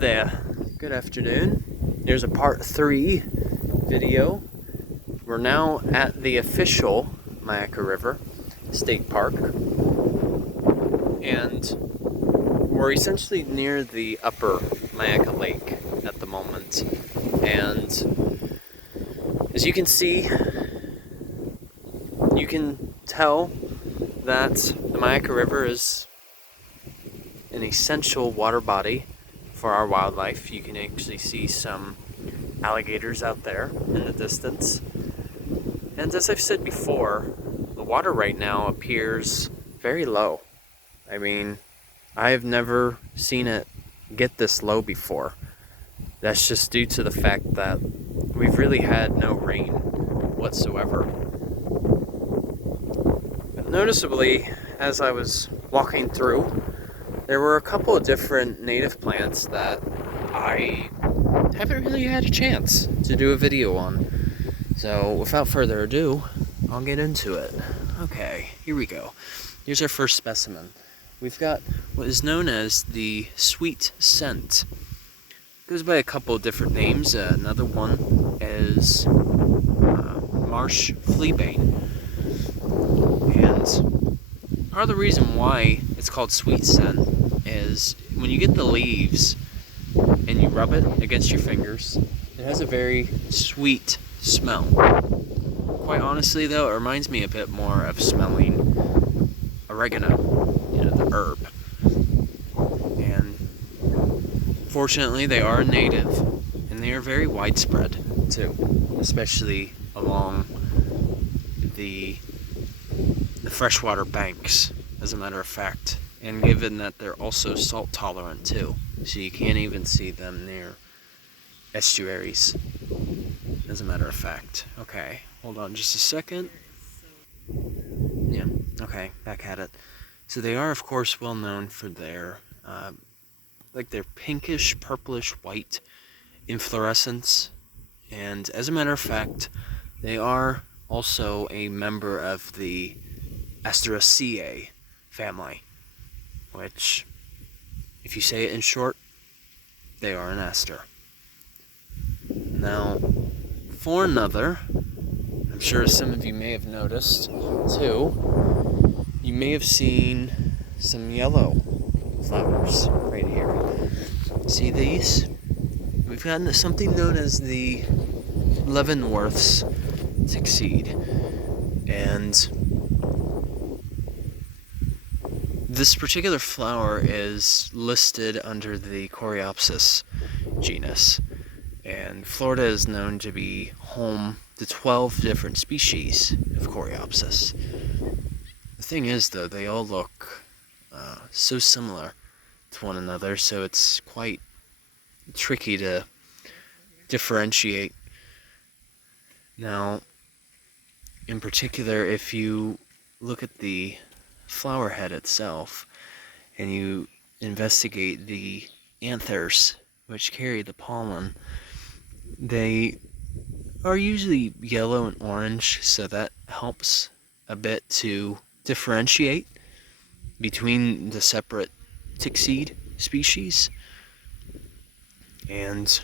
there, good afternoon. Here's a part 3 video. We're now at the official Myakka River State Park, and we're essentially near the upper Myakka Lake at the moment. And as you can see, you can tell that the Myakka River is an essential water body for our wildlife. You can actually see some alligators out there in the distance. And as I've said before, the water right now appears very low. I mean, I have never seen it get this low before. That's just due to the fact that we've really had no rain whatsoever. But noticeably, as I was walking through, there were a couple of different native plants that I haven't really had a chance to do a video on. So without further ado, I'll get into it. Okay, here we go. Here's our first specimen. We've got what is known as the Sweetscent. Goes by a couple of different names. Another one is marsh fleabane. And part of the reason why it's called Sweetscent is when you get the leaves and you rub it against your fingers, it has a very sweet smell. Quite honestly though, it reminds me a bit more of smelling oregano, the herb. And fortunately they are native, and they are very widespread too, especially along the freshwater banks, as a matter of fact. And given that they're also salt tolerant too, so you can't even see them near estuaries, as a matter of fact. Okay, hold on just a second. Yeah, okay, back at it. So they are, of course, well known for their, their pinkish, purplish, white inflorescence. And as a matter of fact, they are also a member of the Asteraceae family, which, if you say it in short, they are an aster. Now, for another, I'm sure some of you may have noticed too, you may have seen some yellow flowers right here. See these? We've gotten something known as the Leavenworth's Tickseed, and this particular flower is listed under the Coreopsis genus, and Florida is known to be home to 12 different species of Coreopsis. The thing is, though, they all look so similar to one another, so it's quite tricky to differentiate. Now, in particular, if you look at the flower head itself and you investigate the anthers which carry the pollen, they are usually yellow and orange, so that helps a bit to differentiate between the separate Tickseed species. And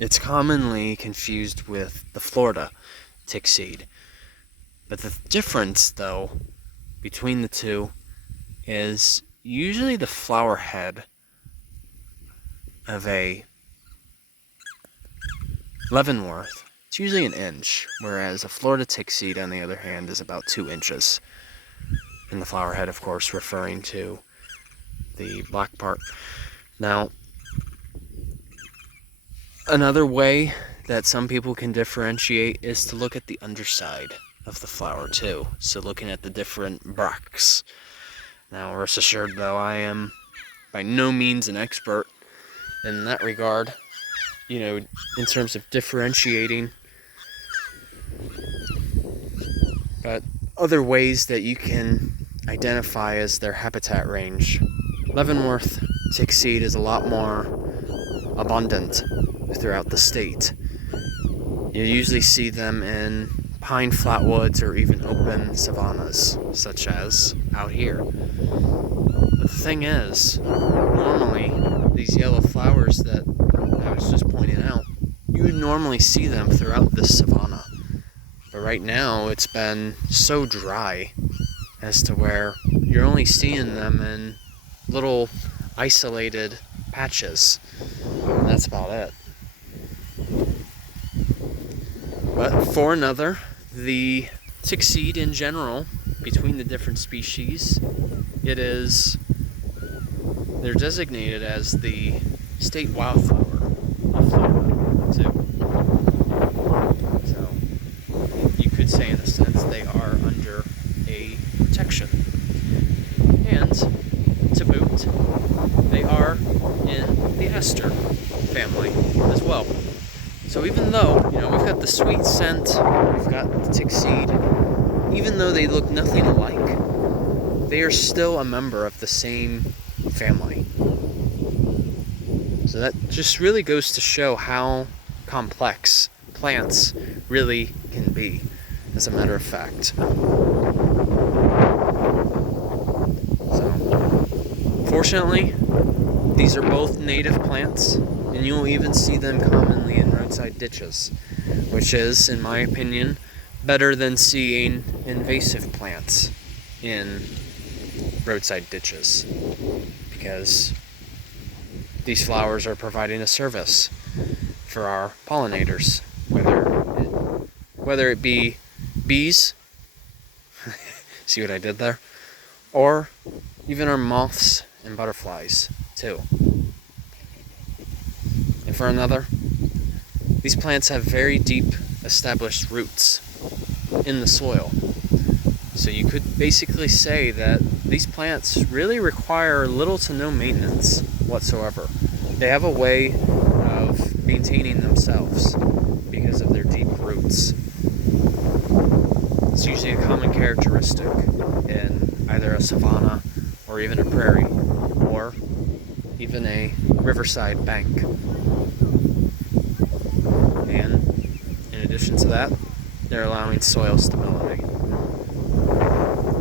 it's commonly confused with the Florida Tickseed. But the difference, though, between the two is usually the flower head of a Leavenworth, it's usually an inch, whereas a Florida Tickseed, on the other hand, is about 2 inches. And the flower head, of course, referring to the black part. Now, another way that some people can differentiate is to look at the underside of the flower too. So looking at the different bracts. Now, rest assured though, I am by no means an expert in that regard, in terms of differentiating. But other ways that you can identify as their habitat range. Leavenworth Tickseed is a lot more abundant throughout the state. You usually see them in pine flatwoods or even open savannas, such as out here. The thing is, normally, these yellow flowers that I was just pointing out, you would normally see them throughout the savanna. But right now, it's been so dry as to where you're only seeing them in little isolated patches. And that's about it. But for another, the Tickseed in general, between the different species, they're designated as the state wildflower of Florida, too. So, you could say in a sense they are under a protection. And, to boot, they are in the Aster family as well. So even though, we've got the Sweetscent, we've got the Tickseed, even though they look nothing alike, they are still a member of the same family. So that just really goes to show how complex plants really can be, as a matter of fact. So, fortunately, these are both native plants, and you'll even see them commonly in roadside ditches, which is, in my opinion, better than seeing invasive plants in roadside ditches, because these flowers are providing a service for our pollinators, whether it be bees, see what I did there, or even our moths and butterflies too. And for another, these plants have very deep established roots in the soil. So you could basically say that these plants really require little to no maintenance whatsoever. They have a way of maintaining themselves because of their deep roots. It's usually a common characteristic in either a savanna or even a prairie or even a riverside bank. And in addition to that, they're allowing soil stability.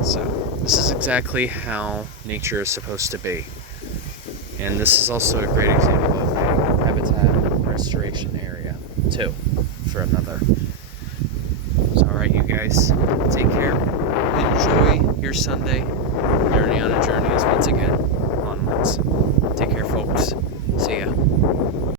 So this is exactly how nature is supposed to be. And this is also a great example of a habitat restoration area, too, for another. So alright, you guys, take care. Enjoy your Sunday. Journey on a Journey is once again onwards. Take care, folks. See ya.